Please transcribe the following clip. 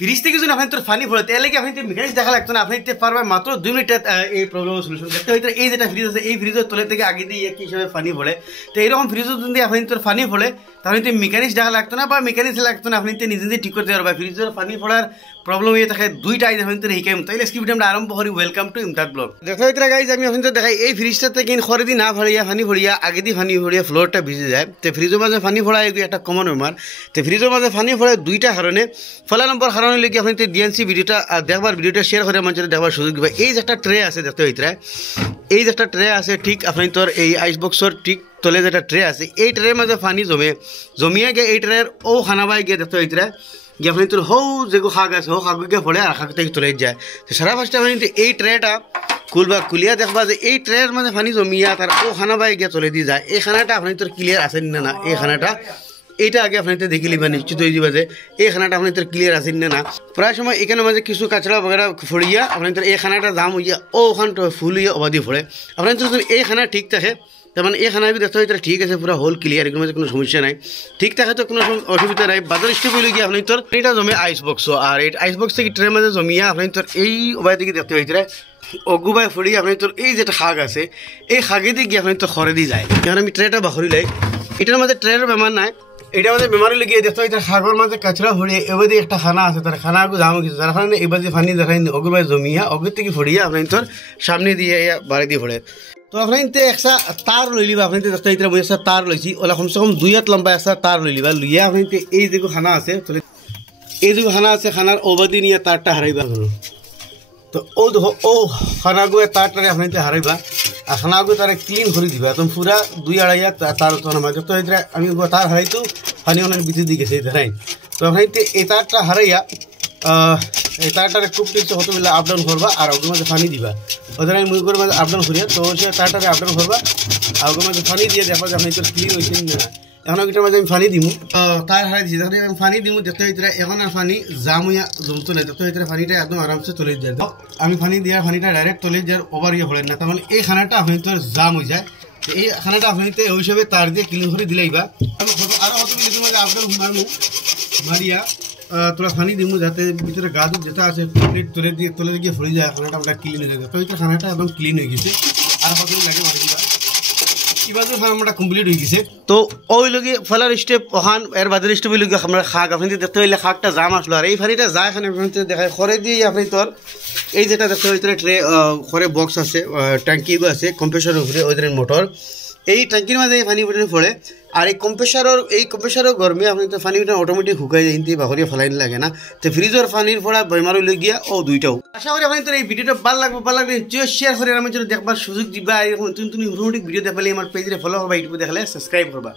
Fridge থেকে যদি আপনি তোর পানি পড়ে তাহলে কি আপনি মেকানিক্স দেখা লাগতো না আপনি পারবেন মাত্র 2 মিনিটে এই প্রবলেমের সলিউশন দেখতে হইতো এই যেটা ফ্রিজ আছে এই ফ্রিজের তলে থেকে আগে দিয়ে কি হিসাবে পানি পড়ে তো এইরকম ফ্রিজও যদি আপনি তোর পানি পড়ে তাহলে মেকানিক্স দেখা লাগতো না বা মেকানিক্স লাগতো না আপনি নিজে নিজে ঠিক করতে পারবেন ফ্রিজের পানি পড়ার প্রবলেম হয়ে থাকে দুইটা আইজ আপনি তোর শিকাইম তাইলে আজকে ভিডিওটা আরম্ভ করি ওয়েলকাম টু ইমদাদ ব্লগ দেখতে হইতো গাইজ আমি আপনি তো দেখাই এই ফ্রিজটা থেকে খরে দি না ভরিয়া পানি ভরিয়া আগে দি পানি ভরিয়া ফ্লোরটা ভিজে যায় তো ফ্রিজের মাঝে পানি ভরা এগুলো একটা কমন বেমার তো ফ্রিজের মাঝে পানি ভরা দুইটা কারণে ফলা নম্বর কারণ হলে কি আপনি ডিএনসি ভিডিওটা দেখবার ভিডিওটা শেয়ার করে মানুষের দেখবার সুযোগ দিবা এই যে একটা ট্রে আছে দেখতে হইতো এই যে একটা ট্রে আছে ঠিক আপনি তোর এই আইস বক্সর ঠিক তলে যেটা ট্রে আছে এই ট্রের মাঝে পানি জমিয়ে গিয়ে এই ট্রের ও খানাবাই গিয়ে দেখতে হইতো গিয়ে আপনি তোর হৌ যেগু শাক আছে হৌ শাক গিয়ে পড়ে আর শাক থেকে তোলে যায় তো সারা ফার্স্টে আপনি এই ট্রেটা খুলবা খুলিয়া দেখবা যে এই ট্রের মাঝে পানি জমিয়া তার ও খানাবাই গিয়ে চলে দিয়ে যায় এই খানাটা আপনি তোর ক্লিয়ার আছেন না এই খানাটা এইটা আগে আপনি দেখে লিবা নিশ্চিত হয়ে যাবে যে এই খানাটা আপনি তোর ক্লিয়ার আছেন না প্রায় সময় এখানে মাঝে কিছু কাঁচড়া বগেরা ফড়িয়া আপনি তোর এই খানাটা দাম হইয়া ও ওখানটা ফুল হইয়া অবাধি ফোড়ে আপনি তো এই খানা ঠিক থাকে তার মানে এই খানাবি দেখতে হয় ঠিক আছে পুরো হোল ক্লিয়ার এগুলোর মধ্যে কোনো সমস্যা নাই ঠিক থাকে তো কোনো অসুবিধা নাই বাজার স্টেপ হইলে গিয়ে আপনি তোর এটা জমে আইস বক্স আর এই আইস বক্স থেকে ট্রেনের মাঝে জমিয়া আপনি তোর এই ওবাই থেকে দেখতে হইতে অগুবাই ফড়ি আপনি তোর এই যেটা শাক আছে এই শাকে দিয়ে গিয়ে আপনি তোর খরে দিয়ে যায় এখন আমি ট্রেটা বাহরি লাই এটার মাঝে ট্রেনের বেমার নাই এটার মধ্যে বেমারি লেগে দেখতে হয় শাকর মাঝে কাঁচড়া ফড়িয়ে এবার একটা খানা আছে তার খানাকে জামো কিছু যার কারণে এবার যে পানি দেখাই অগুবাই জমিয়া অগুর থেকে ফড়িয়া আপনি তোর সামনে দিয়ে বাড়ি দিয়ে ফোড়ে তো আপনি একটা তার লই লিবা আপনি দেখতে হইতে মই একটা তার লইছি ওলা কমসে কম 2 হাত লম্বা একটা তার লই লিবা লইয়া আপনি এই যে খানা আছে এই যে খানা আছে খানার অবাদি নিয়ে তারটা হারাইবা তো ও দেখো ও খানাগুলো তারটারে আপনি হারাইবা আর খানাগুলো তারা ক্লিন করে দিবা একদম পুরা 2-2.5 হাত তার দেখতে হইতে আমি তার হারাইতো পানি অনেক বিচি দিয়ে গেছে ধরাই তো আপনি এই তারটা হারাইয়া এই তারটারে খুব কিছু হতো বলে আপ ডাউন করবা আর ওগুলোর মাঝে পানি দিবা ওদের আমি মুই করে মাঝে আপ ডাউন করিয়া তো সে তারটারে আপ ডাউন করবা আর ওগুলোর মাঝে পানি দিয়ে দেখবা যে আপনি তো ক্লিন হয়েছেন না এখন ওইটার মাঝে আমি পানি দিমু তার হারাই দিচ্ছি তখন আমি পানি দিমু দেখতে হইতে এখন আর পানি জামুয়া জমতো না দেখতে হইতে পানিটা একদম আরামসে চলে যায় আমি পানি দিয়া পানিটা ডাইরেক্ট চলে যাওয়ার ওভার ইয়ে হলেন না তার মানে এই খানাটা আপনি তো জাম হয়ে যায় এই খানাটা আপনি ওই হিসাবে তার দিয়ে ক্লিন করে দিলেইবা আরো হয়তো কিছু মাঝে আপনার মারমু মারিয়া তোরা পানি দিমু যাতে ভিতরে গাছ যেটা আছে প্লেট তোলে গিয়ে ফড়ে যায় খানাটা আমরা ক্লিন হয়ে যায় তো ওইটা খানাটা একদম ক্লিন হয়ে গেছে আর কত লাগে মারি দিবা কিভাবে আমরা কমপ্লিট হয়ে গেছে তো ওই লগে ফলার স্টেপ ওখান এর বাজার স্টেপ ওই লগে আমরা শাক আপনি দেখতে হইলে শাকটা জাম আসলো আর এই ফানিটা যায় এখানে দেখায় খরে দিয়ে আপনি তোর এই যেটা দেখতে হইতে ট্রে খরে বক্স আছে ট্যাঙ্কিও আছে কম্প্রেসারের উপরে ওই ধরনের মোটর এই ট্যাঙ্কির মাঝে পানি ফুটে পড়ে আর এই কম্প্রেসারের গরমে আপনি তো পানিটা অটোমেটিক শুকাই যায় কিন্তু বাহরিয়া ফেলাই লাগে না তো ফ্রিজের পানির ফোড়া বেমার লই গিয়া ও দুইটাও আশা করি আপনি তোর এই ভিডিওটা ভালো লাগবে শেয়ার করে আমার জন্য দেখবার সুযোগ দিবা তুমি মোটামুটি ভিডিও দেখালে আমার পেজে ফলো করবা ইউটিউবে দেখলে সাবস্ক্রাইব করবা।